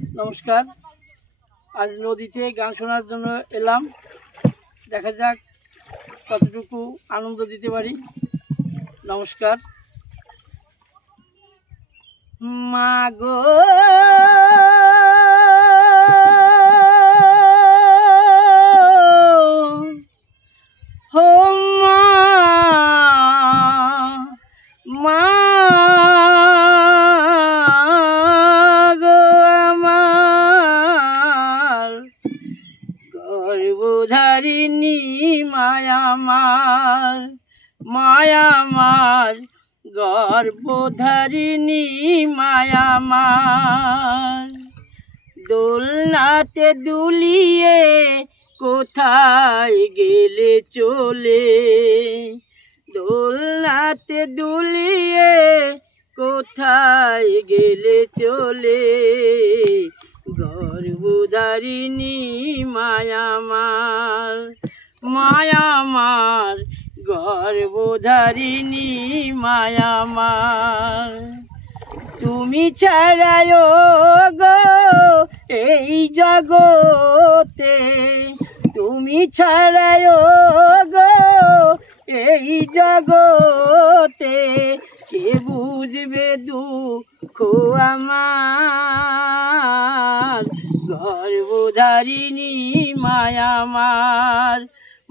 নমস্কার। আজ নদীতে গান শোনার জন্য এলাম। দেখা যাক কতটুকু আনন্দ দিতে পারি। নমস্কার। মাগো হো মা গর্ভধারিণী মায়ামার মায়ামার গর্ভধারিণী মায়ামার দোলনাতে দুলিয়ে কোথায় গেলে চলে দোলনাতে দুলিয়ে কোথায় গেলে চলে গর্ভধারিণী মায়ামার মায়ামার গর্ভধারিণী মায়ামার তুমি ছাড়ায় গো এই জগতে তুমি ছাড়ায় গো এই জগতে কে বুঝবে দুঃখ আমার গর্ভধারিণী মায়ামার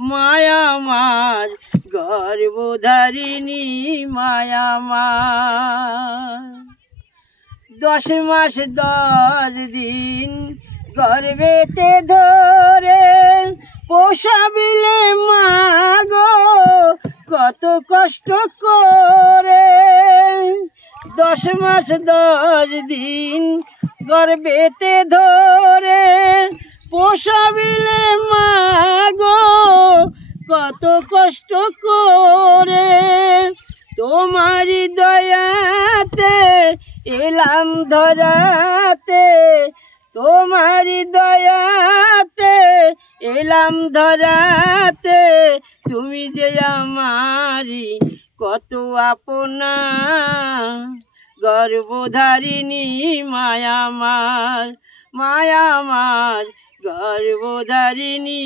মায়ামার গর্ভধারিণী মায়ামার 10 মাস 10 দিন গর্ভেতে ধরে পোষাবিলে মা গো কত কষ্ট করে 10 মাস 10 দিন গর্ভেতে ধরে পোষাবিলে মা গো কত কষ্ট করে তোমারি দয়াতে এলাম ধরাতে তোমারি দয়াতে এলাম ধরাতে তুমি যে আমারি কত আপনা গর্ভধারিণী মায়ামার মায়ামার গর্ভধারিণী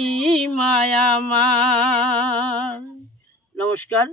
মায়ামার। নমস্কার।